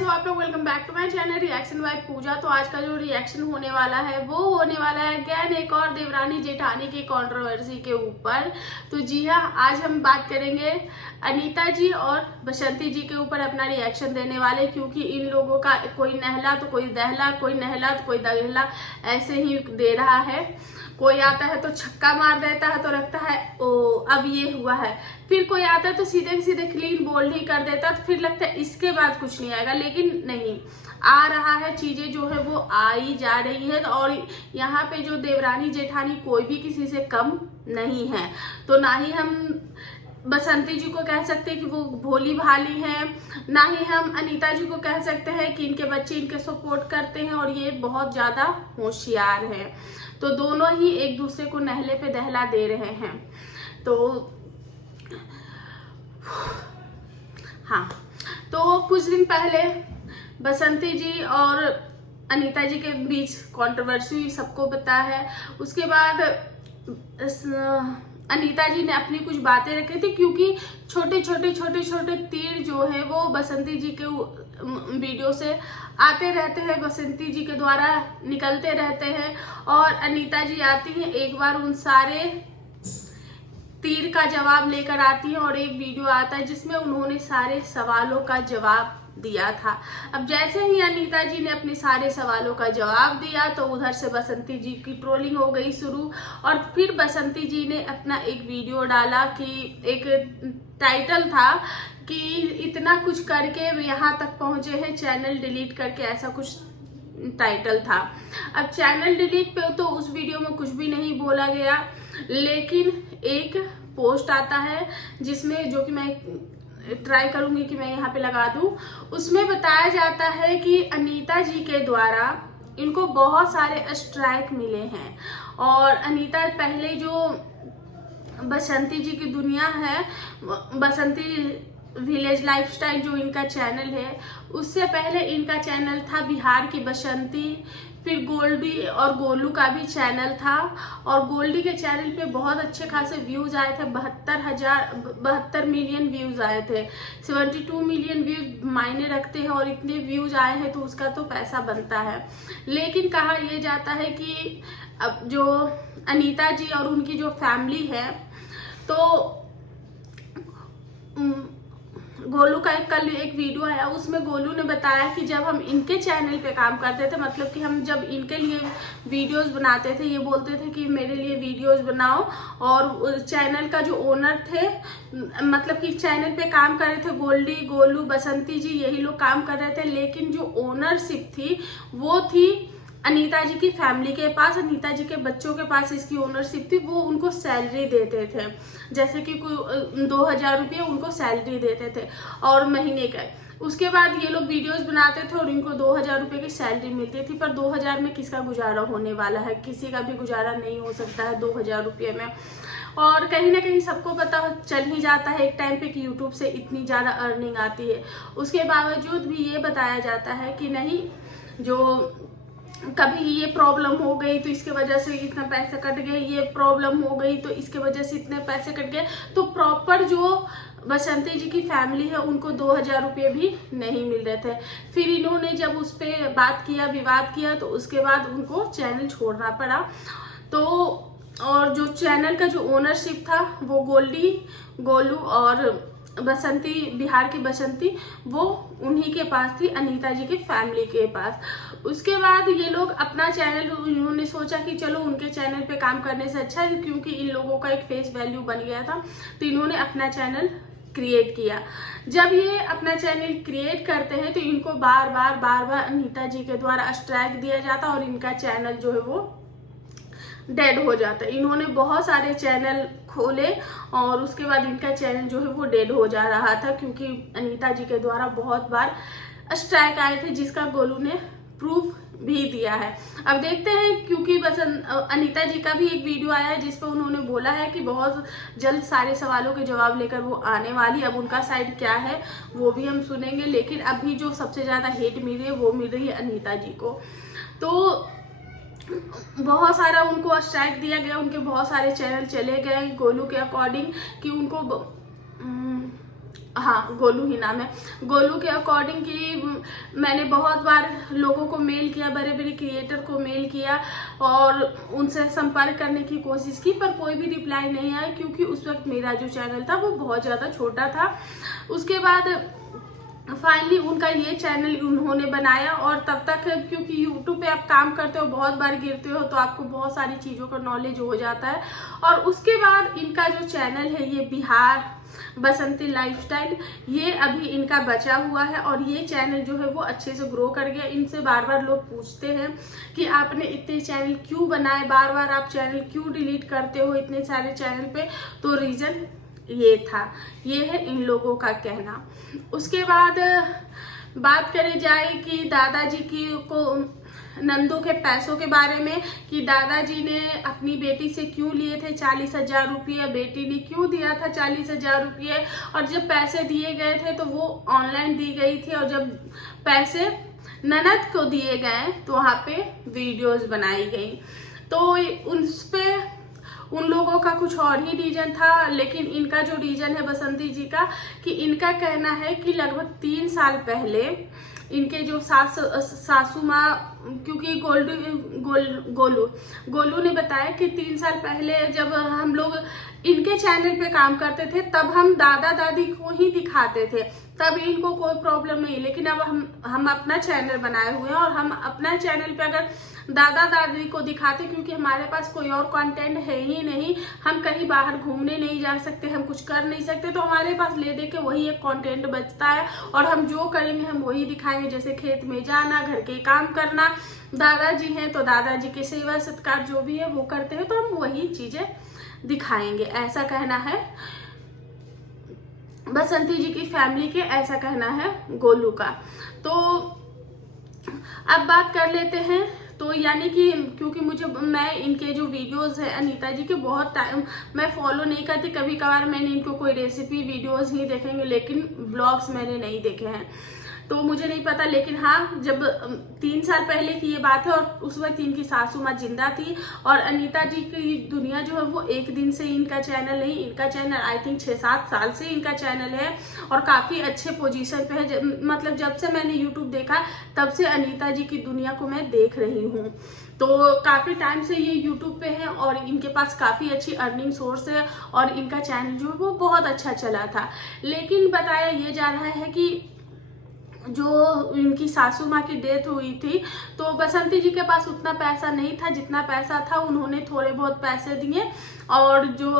कैसे हो आप लोग। Welcome back to my channel reaction by Puja. तो आज का जो रिएक्शन होने वाला है वो होने वाला है अगेन एक और देवरानी जेठानी की कंट्रोवर्सी के ऊपर। तो जी हाँ, आज हम बात करेंगे अनीता जी और बसंती जी के ऊपर अपना रिएक्शन देने वाले, क्योंकि इन लोगों का कोई नहला तो कोई दहला, कोई नहला तो कोई दहला ऐसे ही दे रहा है। कोई आता है तो छक्का मार देता है तो लगता है ओ अब ये हुआ है, फिर कोई आता है तो सीधे सीधे क्लीन बोल्ड ही कर देता है तो फिर लगता है इसके बाद कुछ नहीं आएगा। लेकिन नहीं, आ रहा है, चीजें जो है वो आई जा रही है। और यहाँ पे जो देवरानी जेठानी कोई भी किसी से कम नहीं है। तो ना ही हम बसंती जी को कह सकते हैं कि वो भोली भाली हैं, ना ही हम अनीता जी को कह सकते हैं कि इनके बच्चे इनके सपोर्ट करते हैं और ये बहुत ज्यादा होशियार हैं। तो दोनों ही एक दूसरे को नहले पे दहला दे रहे हैं। तो हाँ, तो कुछ दिन पहले बसंती जी और अनीता जी के बीच कंट्रोवर्सी सबको पता है। उसके बाद अनीता जी ने अपनी कुछ बातें रखी थी, क्योंकि छोटे छोटे तीर जो है वो बसंती जी के वीडियो से आते रहते हैं, बसंती जी के द्वारा निकलते रहते हैं। और अनीता जी आती हैं, एक बार उन सारे तीर का जवाब लेकर आती हैं और एक वीडियो आता है जिसमें उन्होंने सारे सवालों का जवाब दिया था। अब जैसे ही अनीता जी ने अपने सारे सवालों का जवाब दिया तो उधर से बसंती जी की ट्रोलिंग हो गई शुरू। और फिर बसंती जी ने अपना एक वीडियो डाला कि एक टाइटल था कि इतना कुछ करके यहाँ तक पहुंचे हैं, चैनल डिलीट करके, ऐसा कुछ टाइटल था। अब चैनल डिलीट पे तो उस वीडियो में कुछ भी नहीं बोला गया, लेकिन एक पोस्ट आता है जिसमें, जो कि मैं ट्राई करूंगी कि मैं यहाँ पे लगा दूं, उसमें बताया जाता है कि अनीता जी के द्वारा इनको बहुत सारे स्ट्राइक मिले हैं। और अनीता पहले जो बसंती जी की दुनिया है, बसंती विलेज लाइफस्टाइल जो इनका चैनल है, उससे पहले इनका चैनल था बिहार की बसंती, फिर गोल्डी और गोलू का भी चैनल था। और गोल्डी के चैनल पे बहुत अच्छे खासे व्यूज आए थे, 72 मिलियन व्यूज आए थे। 72 मिलियन व्यूज मायने रखते हैं, और इतने व्यूज आए हैं तो उसका तो पैसा बनता है। लेकिन कहा यह जाता है कि अब जो अनीता जी और उनकी जो फैमिली है, तो गोलू का कल एक वीडियो आया, उसमें गोलू ने बताया कि जब हम इनके चैनल पे काम करते थे, मतलब कि हम जब इनके लिए वीडियोस बनाते थे, ये बोलते थे कि मेरे लिए वीडियोस बनाओ। और चैनल का जो ओनर थे, मतलब कि चैनल पे काम कर रहे थे गोल्डी, गोलू, बसंती जी, यही लोग काम कर रहे थे। लेकिन जो ओनरशिप थी वो थी अनीता जी की फैमिली के पास, अनीता जी के बच्चों के पास इसकी ओनरशिप थी। वो उनको सैलरी देते थे, जैसे कि कोई 2000 रुपये उनको सैलरी देते थे और महीने का। उसके बाद ये लोग वीडियोस बनाते थे और इनको 2000 रुपये की सैलरी मिलती थी। पर 2000 में किसका गुजारा होने वाला है? किसी का भी गुजारा नहीं हो सकता है 2000 रुपये में। और कहीं ना कहीं सबको पता चल ही जाता है एक टाइम पे कि यूट्यूब से इतनी ज़्यादा अर्निंग आती है। उसके बावजूद भी ये बताया जाता है कि नहीं, जो कभी ये प्रॉब्लम हो गई तो इसके वजह से इतना पैसा कट गया, ये प्रॉब्लम हो गई तो इसके वजह से इतने पैसे कट गए। तो प्रॉपर जो बसंती जी की फैमिली है उनको 2000 रुपये भी नहीं मिल रहे थे। फिर इन्होंने जब उस पर बात किया, विवाद किया, तो उसके बाद उनको चैनल छोड़ना पड़ा। तो और जो चैनल का जो ओनरशिप था वो गोल्डी, गोलू और बसंती, बिहार की बसंती, वो उन्हीं के पास थी, अनीता जी की फैमिली के पास। उसके बाद ये लोग अपना चैनल, उन्होंने सोचा कि चलो उनके चैनल पे काम करने से अच्छा है, क्योंकि इन लोगों का एक फेस वैल्यू बन गया था, तो इन्होंने अपना चैनल क्रिएट किया। जब ये अपना चैनल क्रिएट करते हैं तो इनको बार बार अनीता जी के द्वारा स्ट्राइक दिया जाता और इनका चैनल जो है वो डेड हो जाता है। इन्होंने बहुत सारे चैनल खोले और उसके बाद इनका चैनल जो है वो डेड हो जा रहा था, क्योंकि अनीता जी के द्वारा बहुत बार स्ट्राइक आए थे, जिसका गोलू ने प्रूफ भी दिया है। अब देखते हैं, क्योंकि बस अनीता जी का भी एक वीडियो आया है जिसपे उन्होंने बोला है कि बहुत जल्द सारे सवालों के जवाब लेकर वो आने वाली। अब उनका साइड क्या है वो भी हम सुनेंगे, लेकिन अभी जो सबसे ज्यादा हेट मिल रही है वो मिल रही है अनीता जी को। तो बहुत सारा उनको स्ट्राइक दिया गया, उनके बहुत सारे चैनल चले गए गोलू के अकॉर्डिंग, कि उनको हाँ, गोलू ही नाम है। गोलू के अकॉर्डिंग कि मैंने बहुत बार लोगों को मेल किया, बड़े बड़े क्रिएटर को मेल किया और उनसे संपर्क करने की कोशिश की, पर कोई भी रिप्लाई नहीं आया, क्योंकि उस वक्त मेरा जो चैनल था वो बहुत ज़्यादा छोटा था। उसके बाद फाइनली उनका ये चैनल उन्होंने बनाया, और तब तक क्योंकि यूट्यूब पे आप काम करते हो, बहुत बार गिरते हो, तो आपको बहुत सारी चीज़ों का नॉलेज हो जाता है। और उसके बाद इनका जो चैनल है ये बिहार बसंती लाइफस्टाइल, ये अभी इनका बचा हुआ है, और ये चैनल जो है वो अच्छे से ग्रो कर गया। इनसे बार बार लोग पूछते हैं कि आपने इतने चैनल क्यों बनाए, बार बार आप चैनल क्यों डिलीट करते हो इतने सारे चैनल पे, तो रीज़न ये था, ये है इन लोगों का कहना। उसके बाद बात करी जाए कि दादाजी की को नंदू के पैसों के बारे में, कि दादाजी ने अपनी बेटी से क्यों लिए थे 40,000 रुपये, बेटी ने क्यों दिया था 40,000 रुपये, और जब पैसे दिए गए थे तो वो ऑनलाइन दी गई थी, और जब पैसे ननद को दिए गए तो वहाँ पे वीडियोस बनाई गई। तो उस पे उन लोगों का कुछ और ही रीजन था, लेकिन इनका जो रीजन है बसंती जी का, कि इनका कहना है कि लगभग 3 साल पहले इनके जो सासू माँ, क्योंकि गोलू ने बताया कि 3 साल पहले जब हम लोग इनके चैनल पे काम करते थे, तब हम दादा दादी को ही दिखाते थे, तब इनको कोई प्रॉब्लम नहीं। लेकिन अब हम अपना चैनल बनाए हुए हैं, और हम अपना चैनल पे अगर दादा दादी को दिखाते, क्योंकि हमारे पास कोई और कंटेंट है ही नहीं, हम कहीं बाहर घूमने नहीं जा सकते, हम कुछ कर नहीं सकते, तो हमारे पास ले दे के वही एक कंटेंट बचता है, और हम जो करेंगे हम वही दिखाएंगे, जैसे खेत में जाना, घर के काम करना। दादाजी हैं तो दादाजी के सेवा सत्कार जो भी है वो करते हैं, तो हम वही चीजें दिखाएंगे, ऐसा कहना है बसंती जी की फैमिली के, ऐसा कहना है गोलू का। तो अब बात कर लेते हैं, तो यानी कि क्योंकि मैं इनके जो वीडियोस है अनीता जी के बहुत टाइम मैं फॉलो नहीं करती, कभी कभार मैंने इनको कोई रेसिपी वीडियोस ही देखेंगे, लेकिन ब्लॉग्स मैंने नहीं देखे हैं, तो मुझे नहीं पता। लेकिन हाँ, जब 3 साल पहले की ये बात है, और उस वक्त इनकी सासू माँ जिंदा थी, और अनीता जी की दुनिया जो है वो एक दिन से इनका चैनल नहीं, इनका चैनल आई थिंक 6-7 साल से इनका चैनल है, और काफ़ी अच्छे पोजीशन पे है। मतलब जब से मैंने यूट्यूब देखा तब से अनीता जी की दुनिया को मैं देख रही हूँ, तो काफ़ी टाइम से ये यूट्यूब पे है, और इनके पास काफ़ी अच्छी अर्निंग सोर्स है, और इनका चैनल जो है वो बहुत अच्छा चला था। लेकिन बताया ये जा रहा है कि जो इनकी सासू माँ की डेथ हुई थी, तो बसंती जी के पास उतना पैसा नहीं था, जितना पैसा था उन्होंने थोड़े बहुत पैसे दिए, और जो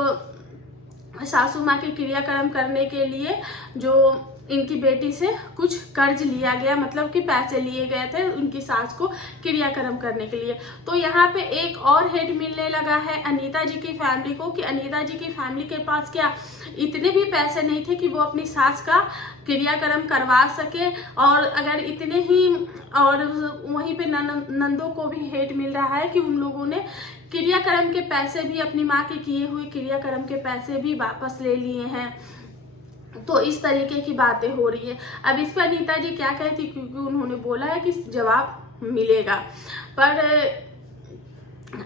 सासू माँ के क्रियाक्रम करने के लिए जो इनकी बेटी से कुछ कर्ज लिया गया, मतलब कि पैसे लिए गए थे उनकी सास को क्रियाक्रम करने के लिए। तो यहाँ पे एक और हेड मिलने लगा है अनीता जी की फैमिली को, कि अनीता जी की फैमिली के पास क्या इतने भी पैसे नहीं थे कि वो अपनी सास का क्रियाक्रम करवा सके, और अगर इतने ही, और वहीं पे नंदों को भी हेड मिल रहा है कि उन लोगों ने क्रियाक्रम के पैसे भी, अपनी माँ के किए हुए क्रियाक्रम के पैसे भी वापस ले लिए हैं। तो इस तरीके की बातें हो रही है। अब इस पर अनीता जी क्या कहती, क्योंकि उन्होंने बोला है कि जवाब मिलेगा, पर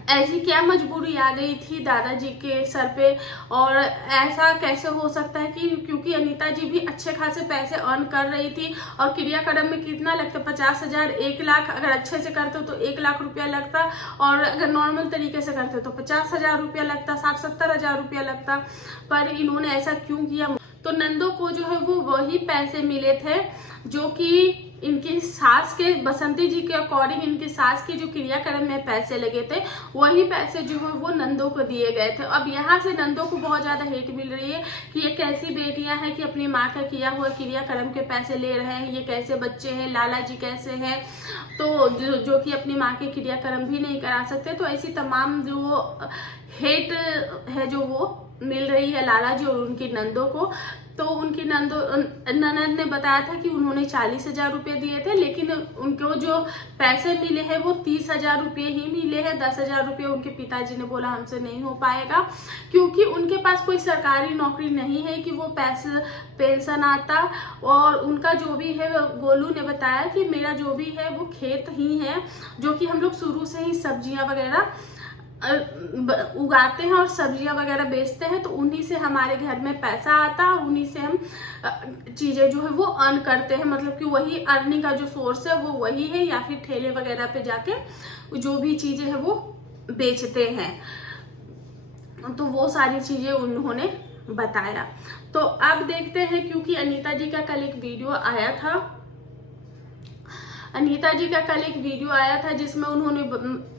ऐसी क्या मजबूरी आ गई थी दादाजी के सर पे, और ऐसा कैसे हो सकता है कि क्योंकि अनीता जी भी अच्छे खासे पैसे अर्न कर रही थी, और क्रियाक्रम में कितना लगता, 50,000, 1 लाख, अगर अच्छे से करते हो तो 1 लाख रुपया लगता, और अगर नॉर्मल तरीके से करते हो तो 50,000 रुपया लगता, 60-70,000 रुपया लगता, पर इन्होंने ऐसा क्यों किया। तो नंदों को जो है वो वही पैसे मिले थे जो कि इनकी सास के, बसंती जी के अकॉर्डिंग इनकी सास के जो क्रियाक्रम में पैसे लगे थे, वही पैसे जो है वो नंदों को दिए गए थे। अब यहाँ से नंदों को बहुत ज्यादा हेट मिल रही है कि ये कैसी बेटियां हैं कि अपनी माँ का किया हुआ क्रियाक्रम के पैसे ले रहे हैं, ये कैसे बच्चे हैं, लाला जी कैसे हैं, तो जो कि अपनी माँ के क्रियाक्रम भी नहीं करा सकते। तो ऐसी तमाम जो हेट है जो वो मिल रही है लाला जी और उनकी नंदों को। तो उनकी ननद ने बताया था कि उन्होंने 40,000 रुपये दिए थे, लेकिन उनको जो पैसे मिले हैं वो 30,000 रुपये ही मिले हैं। 10,000 रुपये उनके पिताजी ने बोला हमसे नहीं हो पाएगा, क्योंकि उनके पास कोई सरकारी नौकरी नहीं है कि वो पैसे पेंशन आता। और उनका जो भी है, गोलू ने बताया कि मेरा जो भी है वो खेत ही है, जो कि हम लोग शुरू से ही सब्जियां वगैरह उगाते हैं और सब्जियां वगैरह बेचते हैं, तो उन्हीं से हमारे घर में पैसा आता है, उन्हीं से हम चीज़ें जो है वो अर्न करते हैं। मतलब कि वही अर्निंग का जो सोर्स है वो वही है, या फिर ठेले वगैरह पे जाके जो भी चीज़ें हैं वो बेचते हैं। तो वो सारी चीज़ें उन्होंने बताया। तो अब देखते हैं, क्योंकि अनीता जी का कल एक वीडियो आया था, जिसमें उन्होंने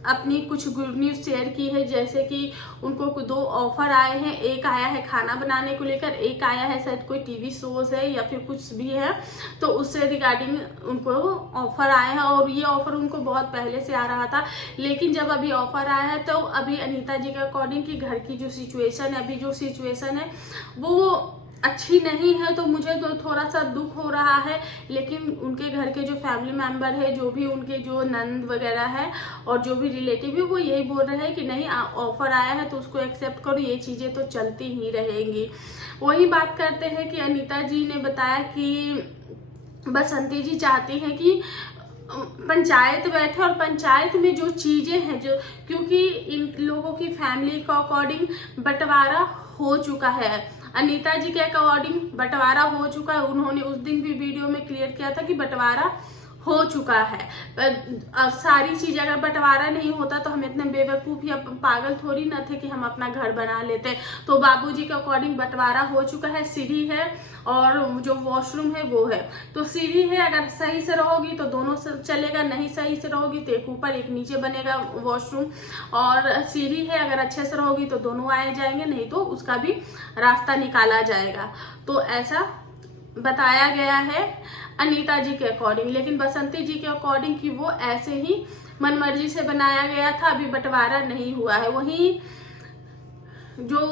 अपनी कुछ गुड न्यूज़ शेयर की है। जैसे कि उनको 2 ऑफर आए हैं, एक आया है खाना बनाने को लेकर, एक आया है शायद कोई टीवी शोज है या फिर कुछ भी है, तो उससे रिगार्डिंग उनको ऑफर आए हैं। और ये ऑफर उनको बहुत पहले से आ रहा था, लेकिन जब अभी ऑफर आया है तो अभी अनीता जी के अकॉर्डिंग कि घर की जो सिचुएशन है, अभी जो सिचुएशन है वो अच्छी नहीं है, तो मुझे तो थोड़ा सा दुख हो रहा है। लेकिन उनके घर के जो फैमिली मेंबर है, जो भी उनके जो नंद वगैरह है और जो भी रिलेटिव है, वो यही बोल रहे हैं कि नहीं, ऑफर आया है तो उसको एक्सेप्ट करो, ये चीज़ें तो चलती ही रहेंगी। वही बात करते हैं कि अनीता जी ने बताया कि बसंती जी चाहती हैं कि पंचायत बैठे और पंचायत में जो चीज़ें हैं, जो क्योंकि इन लोगों की फैमिली के अकॉर्डिंग बंटवारा हो चुका है, अनीता जी के अकॉर्डिंग बंटवारा हो चुका है। उन्होंने उस दिन भी वीडियो में क्लियर किया था कि बंटवारा हो चुका है। अब सारी चीज़ अगर बंटवारा नहीं होता तो हम इतने बेवकूफ़ या पागल थोड़ी ना थे कि हम अपना घर बना लेते। तो बाबूजी के अकॉर्डिंग बंटवारा हो चुका है, सीढ़ी है और जो वॉशरूम है वो है। तो सीढ़ी है, अगर सही से रहोगी तो दोनों से चलेगा, नहीं सही से रहोगी तो एक ऊपर एक नीचे बनेगा वॉशरूम। और सीढ़ी है, अगर अच्छे से रहोगी तो दोनों आए जाएंगे, नहीं तो उसका भी रास्ता निकाला जाएगा। तो ऐसा बताया गया है अनीता जी के अकॉर्डिंग। लेकिन बसंती जी के अकॉर्डिंग कि वो ऐसे ही मनमर्जी से बनाया गया था, अभी बंटवारा नहीं हुआ है। वहीं जो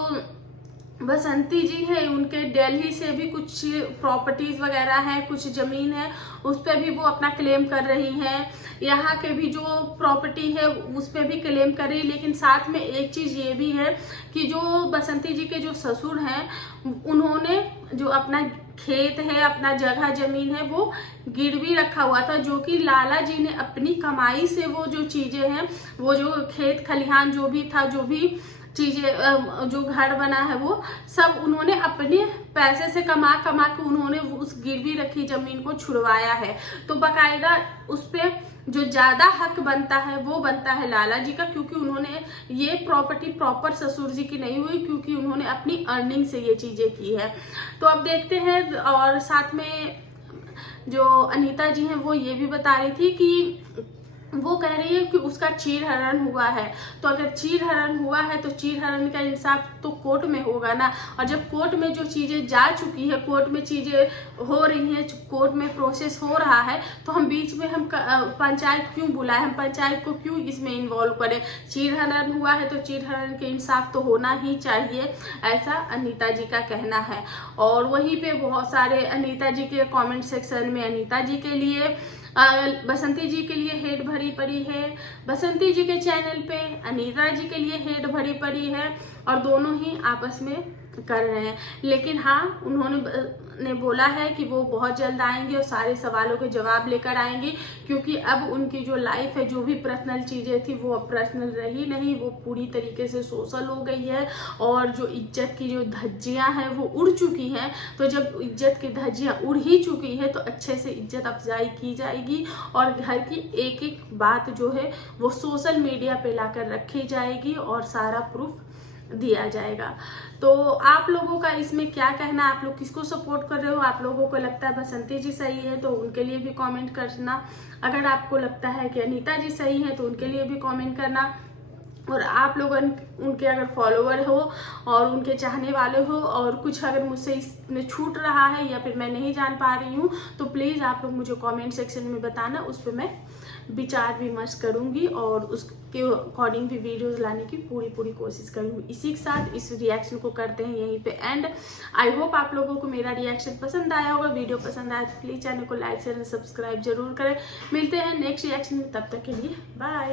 बसंती जी है, उनके दिल्ली से भी कुछ प्रॉपर्टीज वगैरह हैं, कुछ जमीन है, उस पर भी वो अपना क्लेम कर रही हैं। यहाँ के भी जो प्रॉपर्टी है उस पर भी क्लेम कर रही है। लेकिन साथ में एक चीज़ ये भी है कि जो बसंती जी के जो ससुर हैं, उन्होंने जो अपना खेत है, अपना जगह जमीन है, वो गिरवी रखा हुआ था, जो कि लाला जी ने अपनी कमाई से वो जो चीज़ें हैं, वो जो खेत खलिहान जो भी था, जो भी चीज़ें, जो घर बना है, वो सब उन्होंने अपने पैसे से कमा के उन्होंने उस गिरवी रखी जमीन को छुड़वाया है। तो बाकायदा उस पर जो ज़्यादा हक बनता है वो बनता है लाला जी का, क्योंकि उन्होंने ये प्रॉपर्टी प्रॉपर ससुर जी की नहीं हुई, क्योंकि उन्होंने अपनी अर्निंग से ये चीज़ें की है। तो अब देखते हैं। और साथ में जो अनीता जी हैं वो ये भी बता रही थी कि वो कह रही है कि उसका चीरहरण हुआ है, तो अगर चीरहरण हुआ है तो चीरहरण का इंसाफ तो कोर्ट में होगा ना। और जब कोर्ट में जो चीज़ें जा चुकी है, कोर्ट में चीज़ें हो रही हैं, कोर्ट में प्रोसेस हो रहा है, तो हम बीच में हम पंचायत क्यों बुलाएं, हम पंचायत को क्यों इसमें इन्वॉल्व करें। चीरहरण हुआ है तो चीरहरण के इंसाफ तो होना ही चाहिए, ऐसा अनीता जी का कहना है। और वहीं पे बहुत सारे अनीता जी के कमेंट सेक्शन में अनीता जी के लिए बसंती जी के लिए हेट भरी पड़ी है, बसंती जी के चैनल पे अनीता जी के लिए हेट भरी पड़ी है, और दोनों ही आपस में कर रहे हैं। लेकिन हाँ, उन्होंने बोला है कि वो बहुत जल्द आएंगे और सारे सवालों के जवाब लेकर आएंगे, क्योंकि अब उनकी जो लाइफ है, जो भी पर्सनल चीज़ें थी वो अब पर्सनल रही नहीं, वो पूरी तरीके से सोशल हो गई है। और जो इज्जत की जो धज्जियाँ हैं वो उड़ चुकी हैं। तो जब इज्जत की धज्जियाँ उड़ ही चुकी है तो अच्छे से इज्जत अफजाई की जाएगी, और घर की एक एक बात जो है वो सोशल मीडिया पे लाकर रखी जाएगी और सारा प्रूफ दिया जाएगा। तो आप लोगों का इसमें क्या कहना, आप लोग किसको सपोर्ट कर रहे हो? आप लोगों को लगता है बसंती जी सही है तो उनके लिए भी कमेंट करना, अगर आपको लगता है कि अनीता जी सही है तो उनके लिए भी कमेंट करना। और आप लोग उनके अगर फॉलोअर हो और उनके चाहने वाले हो, और कुछ अगर मुझसे इसमें छूट रहा है या फिर मैं नहीं जान पा रही हूँ, तो प्लीज़ आप लोग मुझे कमेंट सेक्शन में बताना, उस पर मैं विचार विमर्श करूँगी और उसके अकॉर्डिंग भी वीडियोस लाने की पूरी कोशिश करूँगी। इसी के साथ इस रिएक्शन को करते हैं यहीं पे एंड। आई होप आप लोगों को मेरा रिएक्शन पसंद आया होगा। वीडियो पसंद आया तो प्लीज़ चैनल को लाइक शेयर सब्सक्राइब जरूर करें। मिलते हैं नेक्स्ट रिएक्शन में, तब तक के लिए बाय।